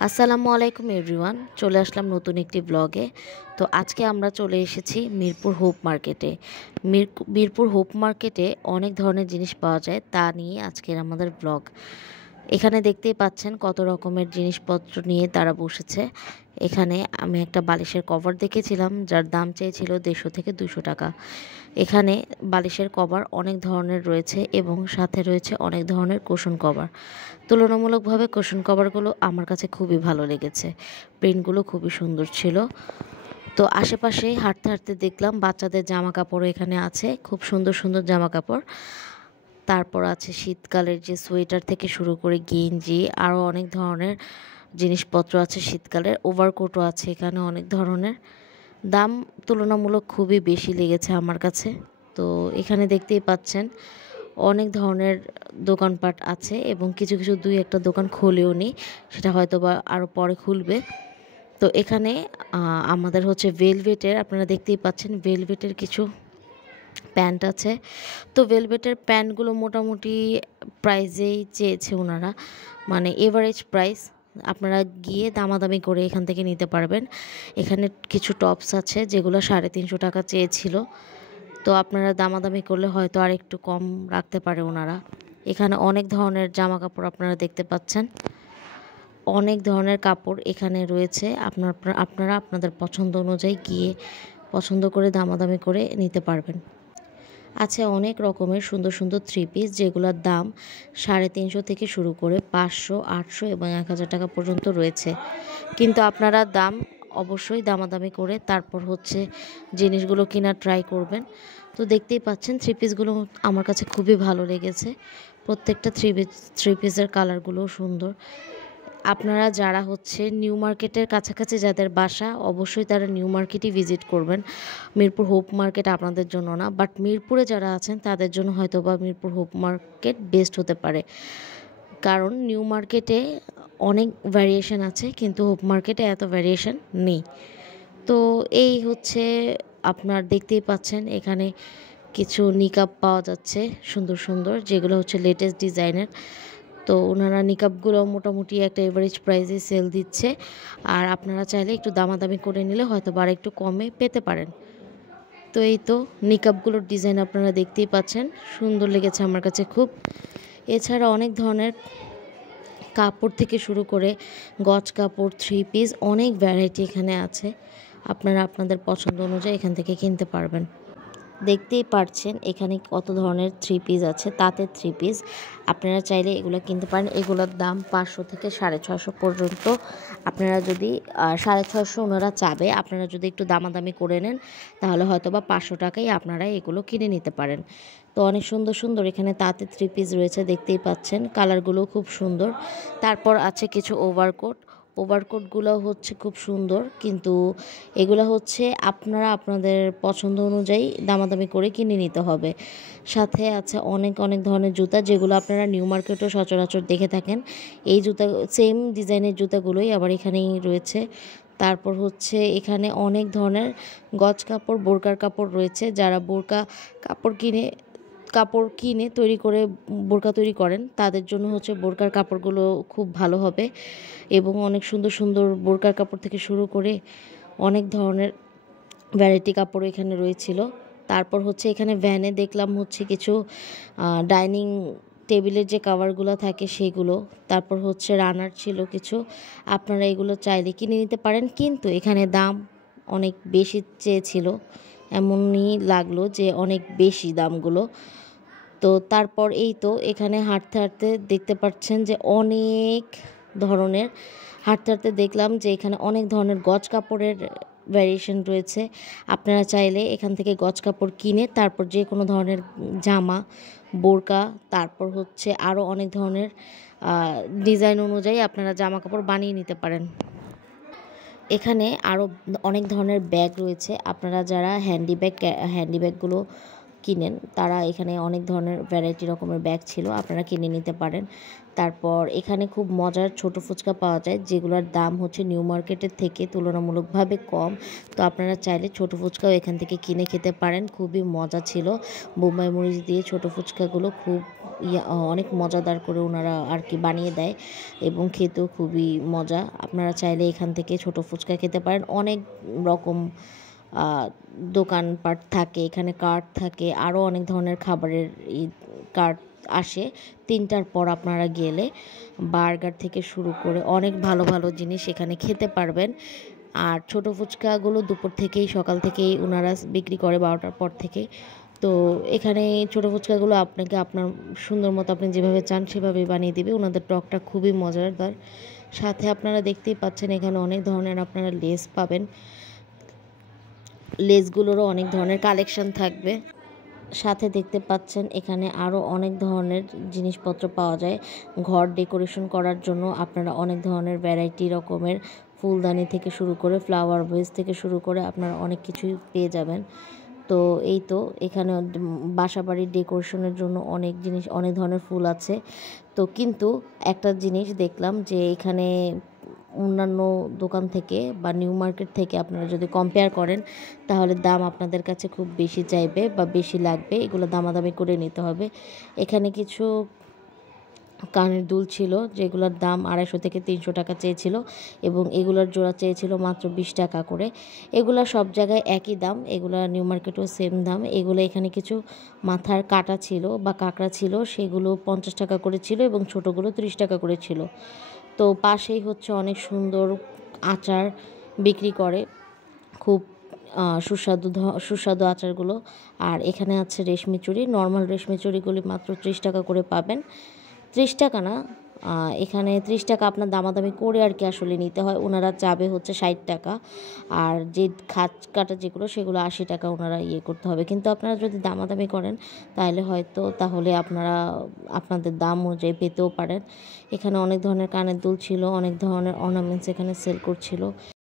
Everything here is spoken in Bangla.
আসসালামু আলাইকুম এভরিওয়ান, চলে আসলাম নতুন একটি ব্লগে। তো আজকে আমরা চলে এসেছি মিরপুর হোপ মার্কেটে। মিরপুর হোপ মার্কেটে অনেক ধরনের জিনিস পাওয়া যায়, তা নিয়ে আজকের আমাদের ব্লগ। এখানে দেখতেই পাচ্ছেন কত রকমের জিনিসপত্র নিয়ে তারা বসেছে। এখানে আমি একটা বালিশের কভার দেখেছিলাম, যার দাম চেয়েছিল 150 থেকে 200 টাকা। এখানে বালিশের কভার অনেক ধরনের রয়েছে এবং সাথে রয়েছে অনেক ধরনের কুশন কভার। তুলনামূলকভাবে কুশন কভারগুলো আমার কাছে খুবই ভালো লেগেছে, প্রিন্টগুলো খুবই সুন্দর ছিল। তো আশেপাশে হাঁটতে হাঁটতে দেখলাম বাচ্চাদের জামা কাপড়ও এখানে আছে, খুব সুন্দর সুন্দর জামা কাপড়। তারপর আছে শীতকালের যে সোয়েটার থেকে শুরু করে গেঞ্জি, আরও অনেক ধরনের জিনিসপত্র আছে। শীতকালের ওভারকোটও আছে এখানে অনেক ধরনের। দাম তুলনামূলক খুবই বেশি লেগেছে আমার কাছে। তো এখানে দেখতেই পাচ্ছেন অনেক ধরনের দোকানপাট আছে এবং কিছু কিছু দুই একটা দোকান খুলেও নি, সেটা হয়তো বা আরও পরে খুলবে। তো এখানে আমাদের হচ্ছে ভেলভেটের, আপনারা দেখতেই পাচ্ছেন ভেলভেটের কিছু প্যান্ট আছে। তো ভেলভেটের প্যান্টগুলো মোটামুটি প্রাইজেই চেয়েছে ওনারা, মানে এভারেজ প্রাইস। আপনারা গিয়ে দামাদামি করে এখান থেকে নিতে পারবেন। এখানে কিছু টপস আছে যেগুলো 350 টাকা চেয়েছিল, তো আপনারা দামাদামি করলে হয়তো আর একটু কম রাখতে পারে ওনারা। এখানে অনেক ধরনের জামা কাপড় আপনারা দেখতে পাচ্ছেন, অনেক ধরনের কাপড় এখানে রয়েছে। আপনারা আপনাদের পছন্দ অনুযায়ী গিয়ে পছন্দ করে দামাদামি করে নিতে পারবেন। আছে অনেক রকমের সুন্দর সুন্দর থ্রি পিস, যেগুলোর দাম 350 থেকে শুরু করে 500, 800 এবং 1000 টাকা পর্যন্ত রয়েছে। কিন্তু আপনারা দাম অবশ্যই দামাদামি করে তারপর হচ্ছে জিনিসগুলো কেনার ট্রাই করবেন। তো দেখতেই পাচ্ছেন থ্রি পিসগুলো আমার কাছে খুবই ভালো লেগেছে। প্রত্যেকটা থ্রি পিসের কালারগুলোও সুন্দর। আপনারা যারা হচ্ছে নিউ মার্কেটের কাছাকাছি যাদের বাসা, অবশ্যই তারা নিউ মার্কেটই ভিজিট করবেন। মিরপুর হোপ মার্কেট আপনাদের জন্য না, বাট মিরপুরে যারা আছেন তাদের জন্য হয়তো বা মিরপুর হোপ মার্কেট বেস্ট হতে পারে। কারণ নিউ মার্কেটে অনেক ভ্যারিয়েশন আছে, কিন্তু হোপ মার্কেটে এত ভ্যারিয়েশন নেই। তো এই হচ্ছে, আপনার দেখতেই পাচ্ছেন এখানে কিছু নিকাব পাওয়া যাচ্ছে সুন্দর সুন্দর, যেগুলো হচ্ছে লেটেস্ট ডিজাইনের। তো ওনারা নিকাবগুলো মোটামুটি একটা এভারেজ প্রাইসে সেল দিচ্ছে, আর আপনারা চাইলে একটু দামাদামি করে নিলে হয়তো বা একটু কমে পেতে পারেন। তো এই তো নিকাবগুলোর ডিজাইন আপনারা দেখতেই পাচ্ছেন, সুন্দর লেগেছে আমার কাছে খুব। এছাড়া অনেক ধরনের কাপড় থেকে শুরু করে গজ কাপড়, থ্রি পিস, অনেক ভ্যারাইটি এখানে আছে। আপনারা আপনাদের পছন্দ অনুযায়ী এখান থেকে কিনতে পারবেন। দেখতেই পারছেন এখানে কত ধরনের থ্রি পিস আছে, তাঁতের থ্রি পিস। আপনারা চাইলে এগুলো কিনতে পারেন। এগুলোর দাম 500 থেকে 650 পর্যন্ত। আপনারা যদি 650 ওনারা চাবে, আপনারা যদি একটু দামাদামি করে নেন তাহলে হয়তো বা 500 টাকায় আপনারা এগুলো কিনে নিতে পারেন। তো অনেক সুন্দর সুন্দর এখানে তাঁতের থ্রি পিস রয়েছে, দেখতেই পাচ্ছেন কালারগুলো খুব সুন্দর। তারপর আছে কিছু ওভারকোটগুলো হচ্ছে খুব সুন্দর, কিন্তু এগুলো হচ্ছে আপনারা আপনাদের পছন্দ অনুযায়ী দামাদামি করে কিনে নিতে হবে। সাথে আছে অনেক অনেক ধরনের জুতা, যেগুলো আপনারা নিউ মার্কেটেও সচরাচর দেখে থাকেন। এই জুতা, সেম ডিজাইনের জুতাগুলোই আবার এখানেই রয়েছে। তারপর হচ্ছে এখানে অনেক ধরনের গজ কাপড়, বোরকার কাপড় রয়েছে। যারা বোরকা কাপড় কিনে তৈরি করে বোরকা তৈরি করেন, তাদের জন্য হচ্ছে বোরকার কাপড়গুলো খুব ভালো হবে। এবং অনেক সুন্দর সুন্দর বোরকার কাপড় থেকে শুরু করে অনেক ধরনের ভ্যারাইটি কাপড় এখানে রয়েছিল। তারপর হচ্ছে এখানে ভ্যানে দেখলাম হচ্ছে কিছু ডাইনিং টেবিলের যে কাভারগুলো থাকে সেগুলো। তারপর হচ্ছে রানার ছিল কিছু। আপনারা এগুলো চাইলে কিনে নিতে পারেন, কিন্তু এখানে দাম অনেক বেশি চেয়েছিল, এমনই লাগলো যে অনেক বেশি দামগুলো। তো তারপর এই তো এখানে হাঁটতে হাঁটতে দেখতে পাচ্ছেন যে অনেক ধরনের, হাঁটতে হাঁটতে দেখলাম যে এখানে অনেক ধরনের গজ কাপড়ের ভ্যারিয়েশন রয়েছে। আপনারা চাইলে এখান থেকে গজ কাপড় কিনে তারপর যে কোনো ধরনের জামা, বোরকা, তারপর হচ্ছে আরও অনেক ধরনের ডিজাইন অনুযায়ী আপনারা জামা কাপড় বানিয়ে নিতে পারেন। এখানে আরও অনেক ধরনের ব্যাগ রয়েছে। আপনারা যারা হ্যান্ডিব্যাগগুলো কিনেন, তারা এখানে অনেক ধরনের ভ্যারাইটি রকমের ব্যাগ ছিল, আপনারা কিনে নিতে পারেন। তারপর এখানে খুব মজার ছোট ফুচকা পাওয়া যায়, যেগুলোর দাম হচ্ছে নিউ মার্কেটের থেকে তুলনামূলকভাবে কম। তো আপনারা চাইলে ছোট ফুচকাও এখান থেকে কিনে খেতে পারেন, খুবই মজা ছিল। বোম্বাই মরিচ দিয়ে ছোট ফুচকাগুলো খুব অনেক মজাদার করে ওনারা আর কি বানিয়ে দেয় এবং খেতেও খুবই মজা। আপনারা চাইলে এখান থেকে ছোট ফুচকা খেতে পারেন। অনেক রকম দোকানপাট থাকে এখানে, কার্ট থাকে, আরও অনেক ধরনের খাবারের কার্ট আসে 3টার পর। আপনারা গেলে বার্গার থেকে শুরু করে অনেক ভালো ভালো জিনিস এখানে খেতে পারবেন। আর ছোট ফুচকাগুলো দুপুর থেকেই, সকাল থেকেই ওনারা বিক্রি করে 12টার পর থেকে। তো এখানে ছোটো ফুচকাগুলো আপনাকে আপনার সুন্দর মতো আপনি যেভাবে চান সেভাবে বানিয়ে দেবে। ওনাদের টকটা খুবই মজাদার। সাথে আপনারা দেখতেই পাচ্ছেন এখানে অনেক ধরনের আপনারা লেস পাবেন। লেসগুলোরও অনেক ধরনের কালেকশন থাকবে। সাথে দেখতে পাচ্ছেন এখানে আরও অনেক ধরনের জিনিসপত্র পাওয়া যায়। ঘর ডেকোরেশন করার জন্য আপনারা অনেক ধরনের ভ্যারাইটি রকমের ফুলদানি থেকে শুরু করে ফ্লাওয়ার ভেজ থেকে শুরু করে আপনারা অনেক কিছুই পেয়ে যাবেন। তো এই তো এখানে বাসাবাড়ির ডেকোরেশনের জন্য অনেক জিনিস, অনেক ধরনের ফুল আছে। তো কিন্তু একটা জিনিস দেখলাম যে এখানে অন্যান্য দোকান থেকে বা নিউ মার্কেট থেকে আপনারা যদি কম্পেয়ার করেন তাহলে দাম আপনাদের কাছে খুব বেশি চাইবে বা বেশি লাগবে। এগুলো দামাদামি করে নিতে হবে। এখানে কিছু কানের দুল ছিল যেগুলোর দাম 250 থেকে 300 টাকা চেয়েছিল এবং এগুলোর জোড়া চেয়েছিল মাত্র 20 টাকা করে। এগুলো সব জায়গায় একই দাম, এগুলো নিউ মার্কেটেও সেম দাম। এগুলো এখানে কিছু মাথার কাটা ছিল বা কাঁকড়া ছিল, সেগুলো 50 টাকা করে ছিল এবং ছোটোগুলো 30 টাকা করে ছিল। তো পাশেই হচ্ছে অনেক সুন্দর আচার বিক্রি করে, খুব সুস্বাদু আচারগুলো। আর এখানে আছে রেশমি চুড়ি, নর্মাল রেশমি চুড়িগুলি মাত্র 30 টাকা করে পাবেন। 30 টাকা না, এখানে 30 টাকা আপনার দামাদামি করে আর কি আসলে নিতে হয়। ওনারা চাবে হচ্ছে 60 টাকা, আর যে খাঁজ কাটা যেগুলো সেগুলো 80 টাকা ওনারা করতে হবে। কিন্তু আপনারা যদি দামাদামি করেন তাহলে আপনারা আপনাদের দাম অনুযায়ী পেতেও পারেন। এখানে অনেক ধরনের কানের দুল ছিল, অনেক ধরনের অর্নামেন্টস এখানে সেল করছিল।